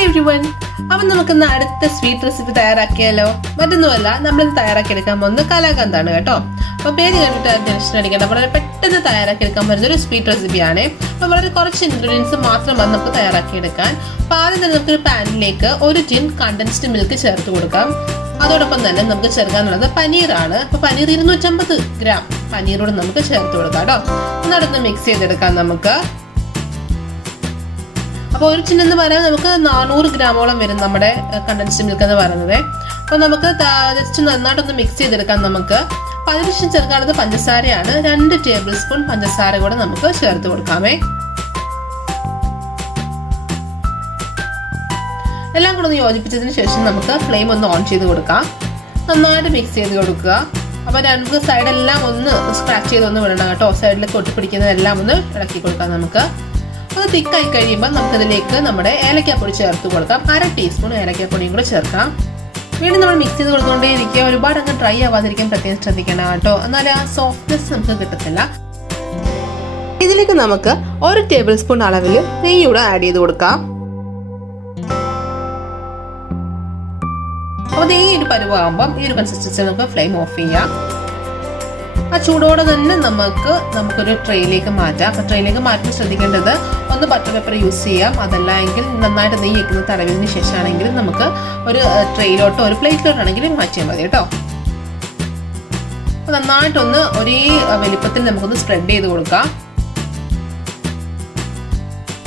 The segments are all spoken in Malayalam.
Hi everyone. അപ്പം നമുക്കിന്ന് അടുത്ത സ്വീറ്റ് റെസിപ്പി തയ്യാറാക്കിയാലോ? മറ്റൊന്നുമല്ല, നമ്മളിത് തയ്യാറാക്കിയെടുക്കാൻ പോകുന്നത് കലാകന്താണ് കേട്ടോ. അപ്പോൾ പേര് കേട്ടിട്ട് ടെൻഷൻ അടിക്കേണ്ട, വളരെ പെട്ടെന്ന് തയ്യാറാക്കിയെടുക്കാൻ പറ്റുന്ന ഒരു സ്വീറ്റ് റെസിപ്പിയാണ്. അപ്പോൾ വളരെ കുറച്ച് ഇൻഗ്രീഡിയൻസ് മാത്രം വന്ന് നമുക്ക് തയ്യാറാക്കിയെടുക്കാൻ. അപ്പോൾ ആദ്യം തന്നെ നമുക്കൊരു പാനിലേക്ക് 1 ടിൻ കണ്ടൻസ്ഡ് മിൽക്ക് ചേർത്ത് കൊടുക്കാം. അതോടൊപ്പം തന്നെ നമുക്ക് ചേർക്കാനുള്ളത് പനീറാണ്. അപ്പോൾ പനീർ 250 ഗ്രാം പനീറോട് നമുക്ക് ചേർത്ത് കൊടുക്കാം കേട്ടോ. ഒന്നടുത്ത് മിക്സ് ചെയ്തെടുക്കാം നമുക്ക്. അപ്പോൾ 1 ടിൻ എന്ന് പറയാൻ നമുക്ക് 400 ഗ്രാമോളം വരും നമ്മുടെ കണ്ടൻസ്ഡ് മിൽക്ക് എന്ന് പറയുന്നത്. അപ്പോൾ നമുക്ക് ജസ്റ്റ് നന്നായിട്ടൊന്ന് മിക്സ് ചെയ്തെടുക്കാം നമുക്ക്. അപ്പോൾ അതിനുശേഷം ചേർക്കാനുള്ളത് പഞ്ചസാരയാണ്. 2 ടേബിൾ സ്പൂൺ പഞ്ചസാര കൂടെ നമുക്ക് ചേർത്ത് കൊടുക്കാമേ. എല്ലാം കൂടെ ഒന്ന് യോജിപ്പിച്ചതിന് ശേഷം നമുക്ക് ഫ്ലെയിം ഒന്ന് ഓൺ ചെയ്ത് കൊടുക്കാം. നന്നായിട്ട് മിക്സ് ചെയ്ത് കൊടുക്കുക. അപ്പോൾ നമുക്ക് സൈഡെല്ലാം ഒന്ന് സ്ക്രാച്ച് ചെയ്തൊന്ന് വിടണം കേട്ടോ. സൈഡിലേക്ക് ഒട്ടിപ്പിടിക്കുന്നതെല്ലാം ഒന്ന് ഇളക്കി കൊടുക്കാം നമുക്ക്. അത് തിക്കായി കഴിയുമ്പോൾ നമുക്കതിലേക്ക് നമ്മുടെ ഏലക്കാപ്പൊടി ചേർത്ത് കൊടുക്കാം. 1/2 ടീസ്പൂൺ ഏലക്കാപ്പൊടിയും കൂടെ ചേർക്കാം. വീണ്ടും നമ്മൾ മിക്സ് ചെയ്ത് കൊടുത്തുകൊണ്ടേ ഇരിക്കുക. ഒരുപാട് അങ്ങ് ഡ്രൈ ആവാതിരിക്കാൻ പ്രത്യേകം ശ്രദ്ധിക്കണം കേട്ടോ. എന്നാലും ആ സോഫ്റ്റ്നെസ് നമുക്ക് കിട്ടത്തില്ല. ഇതിലേക്ക് നമുക്ക് 1 ടേബിൾ സ്പൂൺ അളവിൽ നെയ്യ് കൂടെ ആഡ് ചെയ്ത് കൊടുക്കാം. അപ്പോൾ ഈ ഒരു പരുവാകുമ്പം ഈ ഒരു കൺസിസ്റ്റൻസി നമുക്ക് ഫ്ലെയിം ഓഫ് ചെയ്യാം. ആ ചൂടോടെ തന്നെ നമുക്കൊരു ട്രേയിലേക്ക് മാറ്റാം. അപ്പോൾ ട്രേയിലേക്ക് മാറ്റി ശ്രദ്ധിക്കേണ്ടത് ഒന്ന് ബട്ടർ പേപ്പർ യൂസ് ചെയ്യാം. അതല്ല എങ്കിൽ നന്നായിട്ട് നെയ്യ് വെക്കുന്ന തടവിന് ശേഷമാണെങ്കിൽ നമുക്ക് ഒരു ട്രേയിലോട്ടോ ഒരു പ്ലേറ്റിലോട്ടാണെങ്കിലും മാറ്റിയാൽ മതി കേട്ടോ. അപ്പോൾ നന്നായിട്ടൊന്ന് ഒരേ വലിപ്പത്തിൽ നമുക്കൊന്ന് സ്പ്രെഡ് ചെയ്ത് കൊടുക്കാം.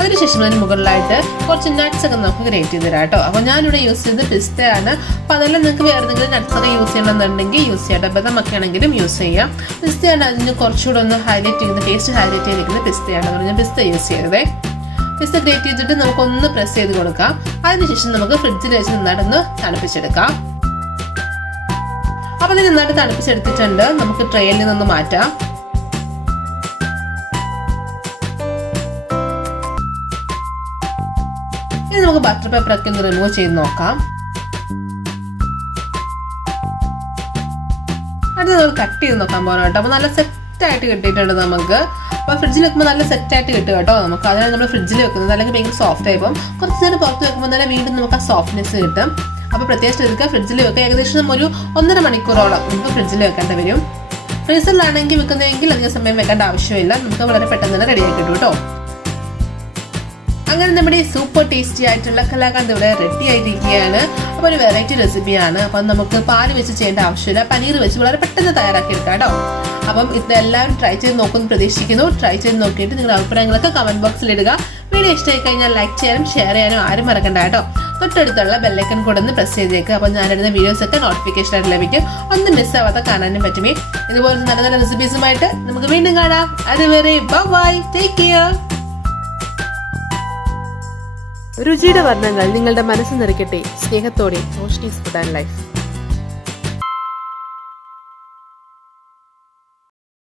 അതിനുശേഷം അതിന് മുകളിലായിട്ട് കുറച്ച് നട്ട്സ് ഒക്കെ നമുക്ക് ഗ്രേറ്റ് ചെയ്ത് തരാം കേട്ടോ. അപ്പോൾ ഞാനിവിടെ യൂസ് ചെയ്തത് പിസ്തയാണ്. അപ്പോൾ അതെല്ലാം നിങ്ങൾക്ക് വേറെ എന്തെങ്കിലും നട്ട്സ് ഒക്കെ യൂസ് ചെയ്യണമെന്നുണ്ടെങ്കിൽ യൂസ് ചെയ്യാം. ബദാമൊക്കെ ആണെങ്കിലും യൂസ് ചെയ്യാം. പിസ്തയാണ് അതിന് കുറച്ചുകൂടെ ഒന്ന് ഹൈലൈറ്റ് ചെയ്യുന്നത്, ടേസ്റ്റ് ഹൈലൈറ്റ് ചെയ്തിരിക്കുന്നത് പിസ്തയാണ്. അതുകൊണ്ട് ഞാൻ പിസ്ത യൂസ് ചെയ്തത്. പിസ്ത ഗ്രേറ്റ് ചെയ്തിട്ട് നമുക്കൊന്ന് പ്രസ് ചെയ്ത് കൊടുക്കാം. അതിനുശേഷം നമുക്ക് ഫ്രിഡ്ജിൽ വെച്ച് നന്നായിട്ടൊന്ന് തണുപ്പിച്ചെടുക്കാം. അപ്പോൾ ഇത് നന്നായിട്ട് തണുപ്പിച്ചെടുത്തിട്ടുണ്ട്. നമുക്ക് ട്രേയിൽ നിന്നൊന്ന് മാറ്റാം. ഇനി നമുക്ക് ബട്ടർ പേപ്പർ ഒക്കെ ഒന്ന് റിമൂവ് ചെയ്ത് നോക്കാം. അത് നമ്മൾ കട്ട് ചെയ്ത് നോക്കാൻ പോകണം കേട്ടോ. അപ്പോൾ നല്ല സെറ്റായിട്ട് കിട്ടിയിട്ടുണ്ട് നമുക്ക്. അപ്പോൾ ഫ്രിഡ്ജിൽ വെക്കുമ്പോൾ നല്ല സെറ്റായിട്ട് കിട്ടും കേട്ടോ നമുക്ക്. അതിനാണ് നമ്മൾ ഫ്രിഡ്ജിൽ വെക്കുന്നത്. അല്ലെങ്കിൽ ഭയങ്കര സോഫ്റ്റ് ആയിപ്പോൾ കുറച്ച് നേരം പുറത്ത് വെക്കുമ്പോൾ തന്നെ വീണ്ടും നമുക്ക് ആ സോഫ്റ്റ്നെസ് കിട്ടും. അപ്പോൾ പ്രത്യേകിച്ച് എടുക്കുക, ഫ്രിഡ്ജിൽ വെക്കുക. ഏകദേശം ഒരു 1.5 മണിക്കൂറോളം നമുക്ക് ഫ്രിഡ്ജിൽ വെക്കേണ്ടി വരും. ഫ്രീസറിലാണെങ്കിൽ വെക്കുന്നതെങ്കിൽ അധികം സമയം വെക്കേണ്ട ആവശ്യമില്ല. നമുക്ക് വളരെ പെട്ടെന്ന് തന്നെ റെഡിയാക്കി കിട്ടും കേട്ടോ. അങ്ങനെ നമ്മുടെ സൂപ്പർ ടേസ്റ്റി ആയിട്ടുള്ള കലാകന്ദ് ഇവിടെ റെഡി ആയിരിക്കുകയാണ്. അപ്പോൾ ഒരു വെറൈറ്റി റെസിപ്പിയാണ്. അപ്പം നമുക്ക് പാല് വെച്ച് ചെയ്യേണ്ട ആവശ്യമില്ല. പനീർ വെച്ച് വളരെ പെട്ടെന്ന് തയ്യാറാക്കി എടുക്കാം കേട്ടോ. അപ്പം ഇതെല്ലാവരും ട്രൈ ചെയ്ത് നോക്കുമെന്ന് പ്രതീക്ഷിക്കുന്നു. ട്രൈ ചെയ്ത് നോക്കിയിട്ട് നിങ്ങളുടെ അഭിപ്രായങ്ങളൊക്കെ കമന്റ് ബോക്സിൽ ഇടുക. വീഡിയോ ഇഷ്ടമായി കഴിഞ്ഞാൽ ലൈക്ക് ചെയ്യാനും ഷെയർ ചെയ്യാനും ആരും മറക്കണ്ട കേട്ടോ. തൊട്ടടുത്തുള്ള ബെല്ലൈക്കൺ കൂടെ ഒന്ന് പ്രസ് ചെയ്തേക്കുക. അപ്പോൾ ഞാനിടുന്ന വീഡിയോസ് ഒക്കെ നോട്ടിഫിക്കേഷൻ ആയിട്ട് ലഭിക്കും. ഒന്നും മിസ്സാവാത്ത കാണാനും പറ്റുമേ. ഇതുപോലത്തെ നല്ല നല്ല റെസിപ്പീസുമായിട്ട് നമുക്ക് വീണ്ടും കാണാം. അതുവരെ ബൈ, ടേക്ക് കെയർ. രുചിയുടെ വർണ്ണങ്ങൾ നിങ്ങളുടെ മനസ്സ് നിറയ്ക്കട്ടെ. സ്നേഹത്തോടെ റോഷ്നീസ് ഫുഡ് ആൻഡ് ലൈഫ്.